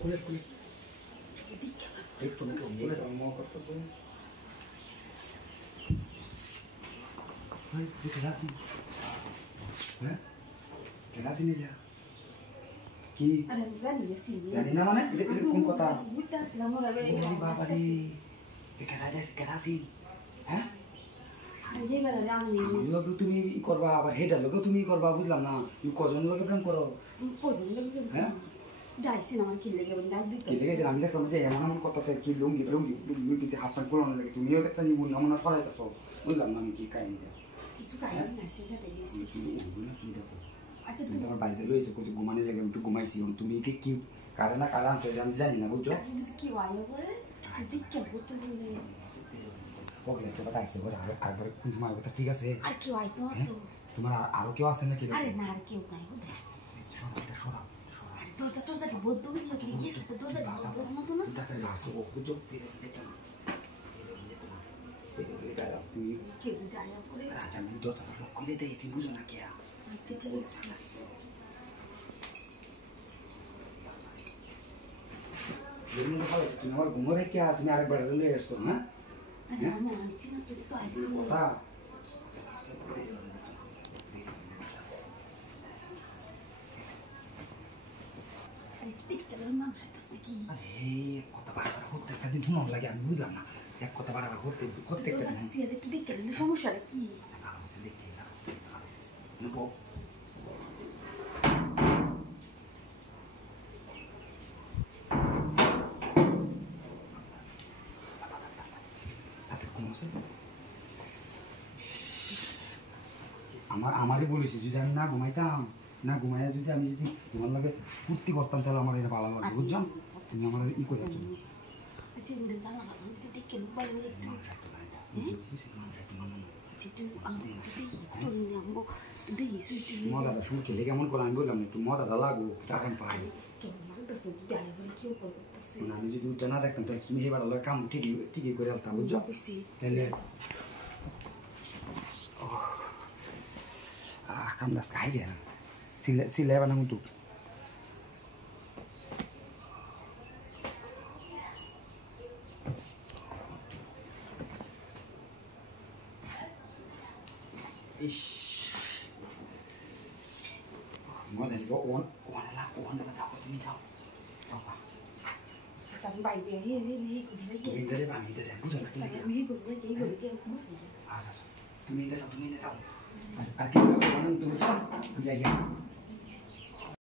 kulit. Itu kulit mau kertas ini. Hai, kerasi. Hah? Kerasi nih ya. Ki. Ada zani ya sini. Zani namanya? Ini kum kota. Buta selama dah beri. Ini bapa di. Kerasi. Hah? Ada bela ramai. লোকে তুমি করবা আবার হেডা লোকে তুমি করবা বুঝলাম না তুমি কজন লোকে প্রেম করো Posen lagi. হ্যাঁ Dai sini orang kille ke benda কি itu. দেখেছেন আমি দেখলাম যে এমন এমন কথা কি লুঙ্গি কিন্তু হাত পা কোলানো লাগে তুমিও দেখতে নিব নমুনা সরাইতেছো বুঝলাম না আমি কি কাহিনী Kisuka ya nak cerita dari sini. তুমি এগুলো কি দেখো Aja তুমি tu. তোমার বাড়িতে রয়েছে কোথাও ঘুমানি লাগে একটু ঘুমাইছি তুমি কি কারণ তো জানি না বুঝছো Kiwa ya boleh. Kita kau betul ni. ওকে তো বাতাইছে বড় আর তোমার কথা ঠিক আছে Ar kiwa itu tu. তোমার আর কেউ আছে নাকি Are na ar kiwa kan udah. সরা Tuh jadi bodoh ni lagi yes, tuh jadi bodoh mana tu na? Kita langsung kujuk pilih itu. Pilih Kiwa dah ya boleh. Raja muda sama lo kulit deh itu bukan nak ya. Cerita ni. Jadi mana kalau itu nomor gumor ya, tu ni ada berapa lepas tu, ha? Ada mana? Cina tu itu asyik. Kota. Aduh, kota barat hotel tadi pun orang lagi ambil lama. Ya kota barat hotel kan. Sih ada tu dikit, ni semua syar lagi. Sekarang masih dikit lah. Nupo. Tapi kamu masih. আমারই বলেছি যদি আমি না ঘুমাইতাম না ঘুমাইয়া যদি আমি যদি তোমার লাগে ফুর্তি করতাম তাহলে আমার এটা ভালো লাগবে বুঝছো তুমি আমার ই করে যাচ্ছ Aja udah salah kan, kita dikit balik itu. Itu yang mau deh itu. মজাটা শুনে খেলে কেমন করে আমি বললাম একটু মজাটা লাগবো টাকা পাই Kemudian terus sudah ya beli kau pun terus. মানে আমি যদি উঠে না দেখতাম তাহলে তুমি এবার কাম ঠিকই করে আলতাম বুঝছো তাহলে কামড়া খাই দেয় না সিলে বানাবো তো ইস মজা দিবো ওয়ান যাও তুমি যাও বাবা Sekarang baik dia, ini তুমি ইন্টারে আমি ইন্টারে বুঝো না তুমি ini guru kamu sih. তুমি ইন্টারে যাও আর কি তুমি যাও যাই